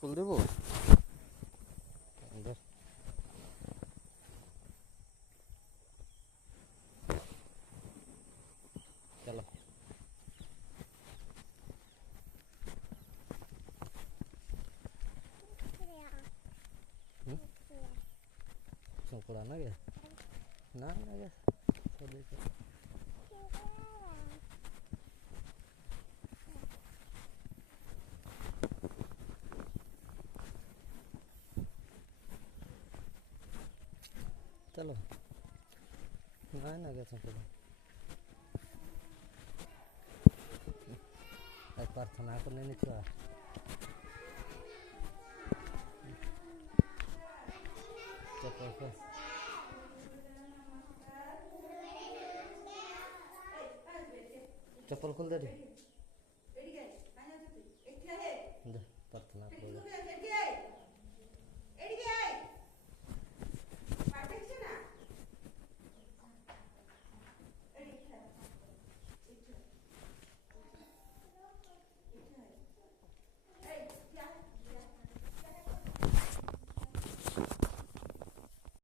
খুল দেবো ধর। চলো संकुड़ा ना गया ना ना गया चलो ना गया संकुड़ा प्रार्थना करने नहीं छुआ चप्पल खोल दे रे।